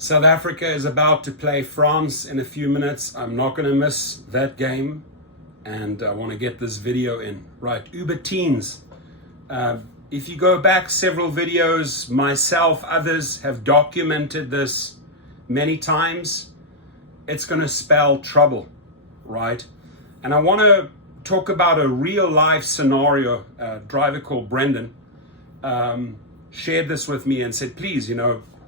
South Africa is about to play France in a few minutes. I'm not going to miss that game, and I want to get this video in. Right, Uber Teens. If you go back several videos, myself, others have documented this many times. It's going to spell trouble, right? And I want to talk about a real life scenario. A driver called Brendan shared this with me and said, please,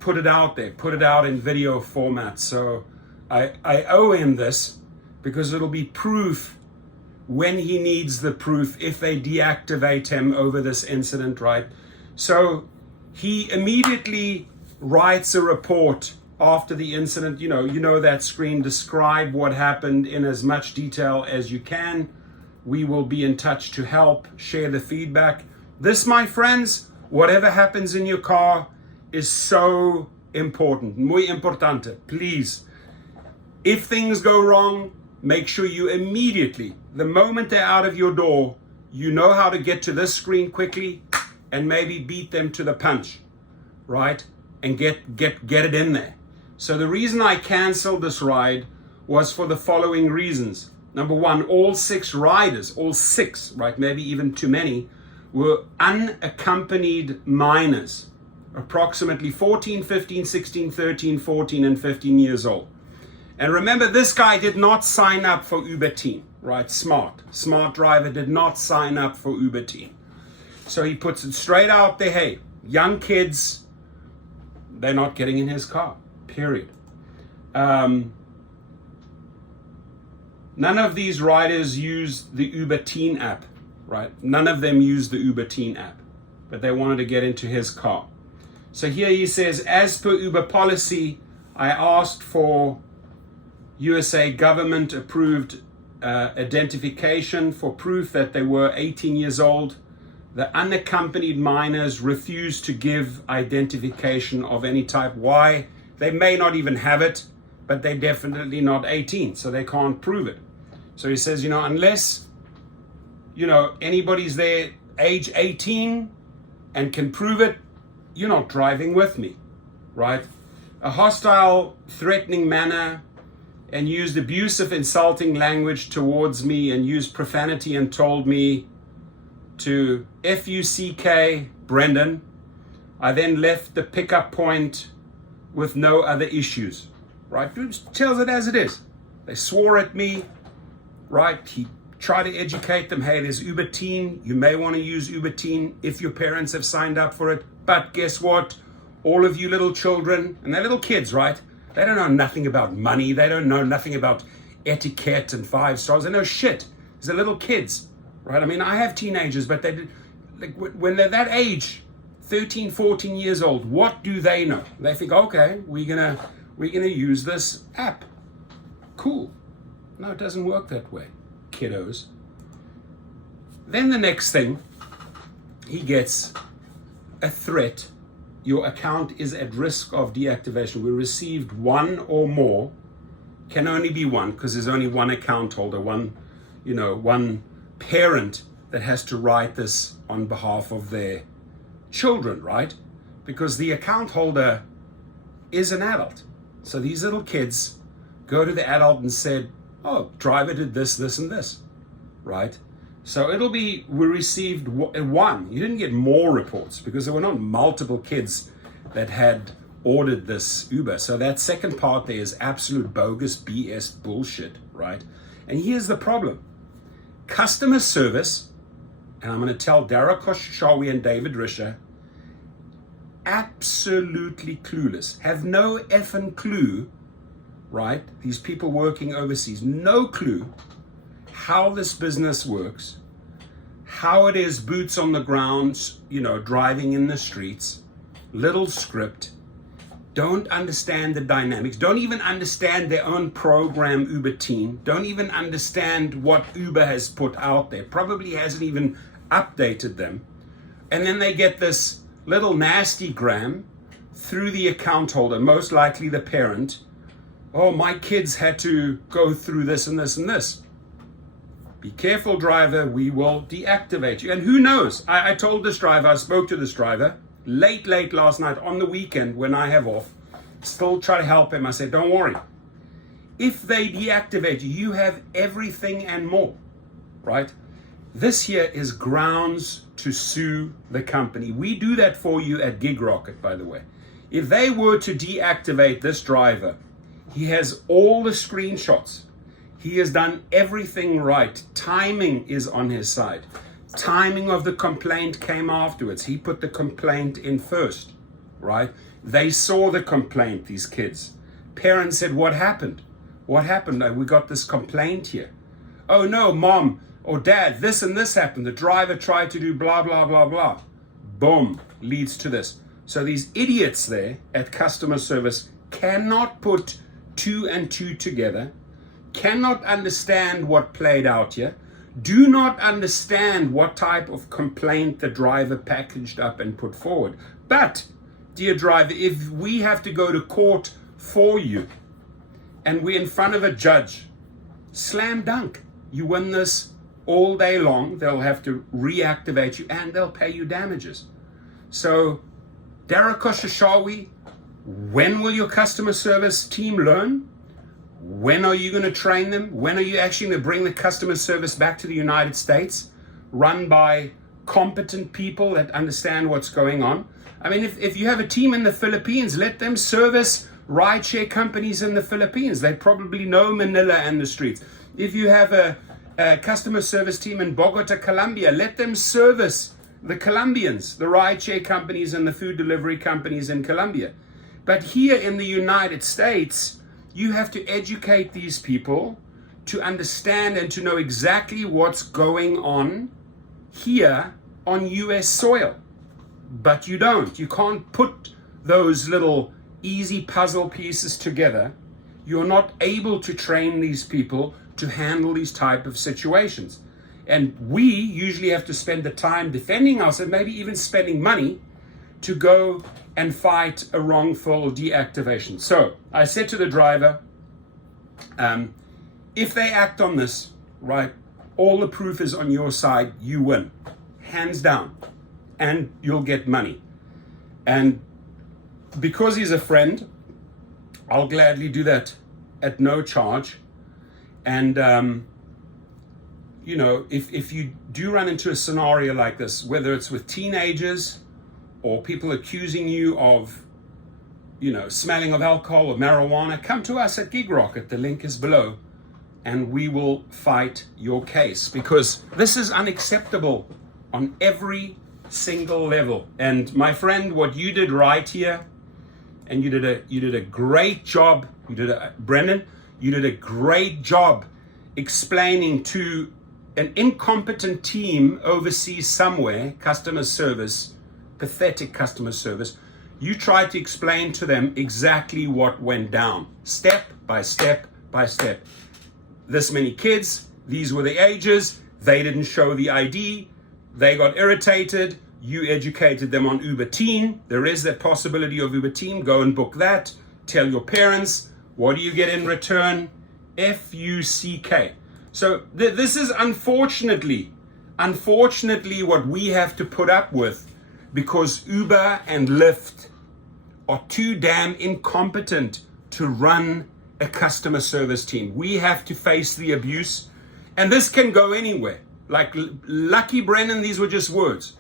put it out there, put it out in video format. So I owe him this because it'll be proof when he needs the proof if they deactivate him over this incident, right? So he immediately writes a report after the incident. You know that screen, describe what happened in as much detail as you can. We will be in touch to help, share the feedback. This, my friends, whatever happens in your car is so important, muy importante. Please, if things go wrong, make sure you immediately, the moment they're out of your door, you know how to get to this screen quickly and maybe beat them to the punch, right? And get it in there. So the reason I canceled this ride was for the following reasons. Number one, all six riders, right, maybe even too many, were unaccompanied minors, approximately 14, 15, 16, 13, 14, and 15 years old. And remember, this guy did not sign up for Uber Teen, right? Smart driver did not sign up for Uber Teen. So he puts it straight out there, hey, young kids, they're not getting in his car, period. None of these riders use the Uber Teen app, right? None of them use the Uber Teen app, but they wanted to get into his car. So here he says, as per Uber policy, I asked for USA government approved identification for proof that they were 18 years old. The unaccompanied minors refused to give identification of any type. Why? They may not even have it, but they're definitely not 18, so they can't prove it. So he says, unless, anybody's there age 18 and can prove it, you're not driving with me, right? A hostile, threatening manner, and used abusive, insulting language towards me, and used profanity and told me to F-U-C-K Brendan. I then left the pickup point with no other issues, right? Tells it as it is. They swore at me, right? He tried to educate them, hey, there's Uber Teen. You may want to use Uber Teen if your parents have signed up for it. But guess what? All of you little children, and they're little kids, right? They don't know nothing about money. They don't know nothing about etiquette and 5 stars. They know shit. They're little kids, right? I mean, I have teenagers, but when they're that age, 13, 14 years old, what do they know? They think, okay, we're gonna use this app. Cool. No, it doesn't work that way, kiddos. Then the next thing, he gets a threat. Your account is at risk of deactivation. We received one or more, can only be one because there's only one account holder, one parent that has to write this on behalf of their children, right? Because the account holder is an adult. So these little kids go to the adult and said, oh, driver did this, this, and this, right? So we received one. You didn't get more reports because there were not multiple kids that had ordered this Uber. So that second part there is absolute bogus BS bullshit, right? And here's the problem. Customer service, and I'm going to tell Dara Khoshawi and David Risher, absolutely clueless, have no effing clue, right? These people working overseas, no clue how this business works, how it is boots on the ground, driving in the streets, little script, don't understand the dynamics, don't even understand their own program, Uber Teen, don't even understand what Uber has put out there, probably hasn't even updated them. And then they get this little nasty gram through the account holder, most likely the parent. Oh, my kids had to go through this and this and this. Be careful, driver, we will deactivate you. And who knows? I told this driver, I spoke to this driver late last night on the weekend when I have off. still try to help him. I said, don't worry. If they deactivate you, you have everything and more, right? This here is grounds to sue the company. We do that for you at Gig Rocket, by the way. If they were to deactivate this driver, he has all the screenshots. He has done everything right. Timing is on his side. Timing of the complaint came afterwards. He put the complaint in first, right? They saw the complaint, these kids. Parents said, what happened? What happened? We got this complaint here. Oh no, mom or dad, this and this happened. The driver tried to do blah, blah, blah, blah. Boom, leads to this. So these idiots there at customer service cannot put 2 and 2 together, cannot understand what played out here, do not understand what type of complaint the driver packaged up and put forward. But, dear driver, if we have to go to court for you and we're in front of a judge, slam dunk. You win this all day long. They'll have to reactivate you and they'll pay you damages. So, Darakoshishawi, when will your customer service team learn? When are you going to train them? When are you actually going to bring the customer service back to the United States, run by competent people that understand what's going on? I mean, if you have a team in the Philippines, let them service rideshare companies in the Philippines. They probably know Manila and the streets. If you have a customer service team in Bogota, Colombia, let them service the Colombians, the rideshare companies and the food delivery companies in Colombia. But here in the United States, you have to educate these people to understand and to know exactly what's going on here on US soil. But you don't. You can't put those little easy puzzle pieces together. You're not able to train these people to handle these type of situations. And we usually have to spend the time defending ourselves, maybe even spending money to go and fight a wrongful deactivation. So I said to the driver, if they act on this, right, all the proof is on your side, you win, hands down, and you'll get money. And because he's a friend, I'll gladly do that at no charge. And, you know, if you do run into a scenario like this, whether it's with teenagers or people accusing you of, you know, smelling of alcohol or marijuana, come to us at Gig Rocket. The link is below, and we will fight your case, because this is unacceptable on every single level. And my friend, what you did right here, and you did a great job. Brendan, you did a great job explaining to an incompetent team overseas somewhere, customer service, pathetic customer service. You tried to explain to them exactly what went down, step by step by step. This many kids, these were the ages, they didn't show the ID, they got irritated, you educated them on Uber Teen. There is that possibility of Uber Teen, go and book that, tell your parents, what do you get in return? FUCK. So this is unfortunately what we have to put up with, because Uber and Lyft are too damn incompetent to run a customer service team. We have to face the abuse, and this can go anywhere. Like Lucky Brennan, these were just words.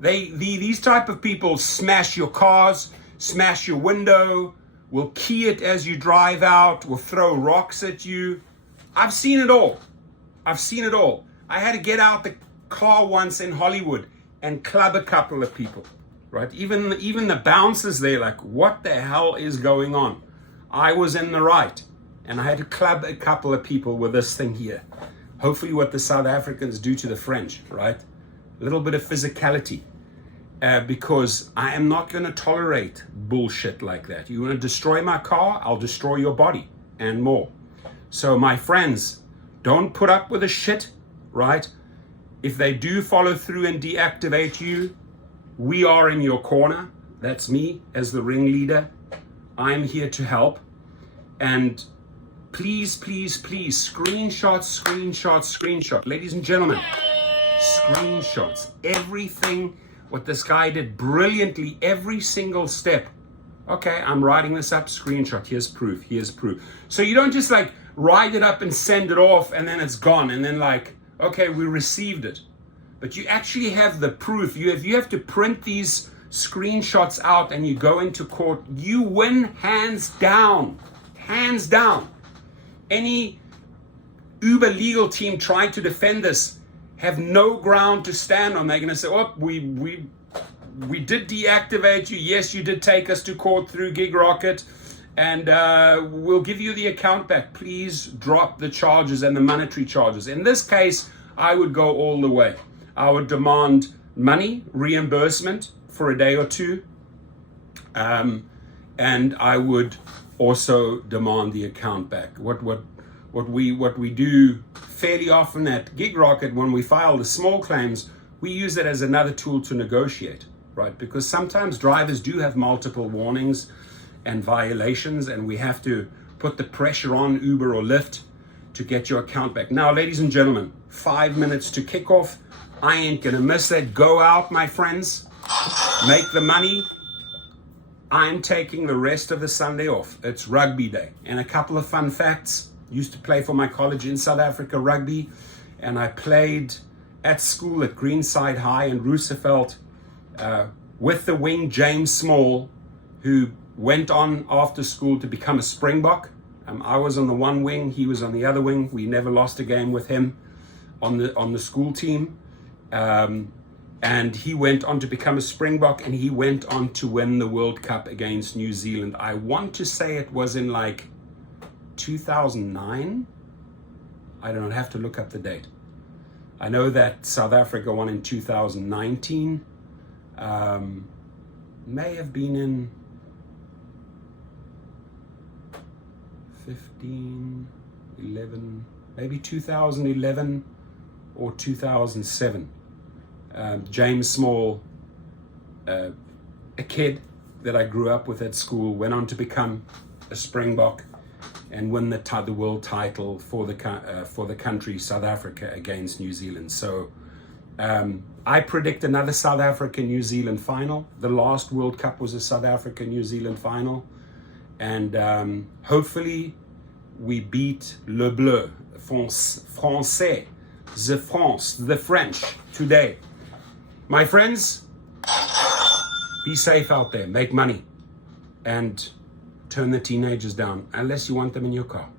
These type of people smash your cars, smash your window, will key it as you drive out, will throw rocks at you. I've seen it all. I had to get out the car once in Hollywood and club a couple of people, right? Even the bouncers there, like, what the hell is going on? I was in the right, and I had to club a couple of people with this thing here. Hopefully what the South Africans do to the French, right? A little bit of physicality, because I am not going to tolerate bullshit like that. You want to destroy my car? I'll destroy your body and more. So my friends, don't put up with the shit, right? If they do follow through and deactivate you, we are in your corner. That's me as the ringleader. I'm here to help. And please, please, please, screenshot. Ladies and gentlemen, screenshots. Everything, what this guy did brilliantly, every single step Okay, I'm writing this up, screenshot, here's proof, here's proof. So you don't just like write it up and send it off and then it's gone and then like, okay, we received it. But you actually have the proof. You have to print these screenshots out and you go into court, you win hands down. Hands down. Any Uber legal team trying to defend this have no ground to stand on. They're going to say, oh, we did deactivate you. Yes, you did take us to court through Gig Rocket, and we'll give you the account back. Please drop the charges and the monetary charges. In this case, I would go all the way. I would demand money, reimbursement for a day or two, and I would also demand the account back. What we do fairly often at Gig Rocket when we file the small claims, we use it as another tool to negotiate, right? Because sometimes drivers do have multiple warnings and violations, and we have to put the pressure on Uber or Lyft to get your account back. Now, ladies and gentlemen, 5 minutes to kick off. I ain't gonna miss that. Go out, my friends. Make the money. I'm taking the rest of the Sunday off. It's Rugby Day. And a couple of fun facts. Used to play for my college in South Africa, rugby, and I played at school at Greenside High in Roosevelt with the wing James Small, who went on after school to become a Springbok. I was on the one wing, he was on the other wing. We never lost a game with him on the school team. And he went on to become a Springbok, and he went on to win the World Cup against New Zealand. I want to say it was in like 2009. I don't know, I'd have to look up the date. I know that South Africa won in 2019. May have been in 15, 11, maybe 2011 or 2007. James Small, a kid that I grew up with at school, went on to become a Springbok and win the world title for the country South Africa against New Zealand. So I predict another South Africa-New Zealand final. The last World Cup was a South Africa-New Zealand final, and hopefully we beat Le Bleu, Français, the France, the French today. My friends, be safe out there, make money, and turn the teenagers down, unless you want them in your car.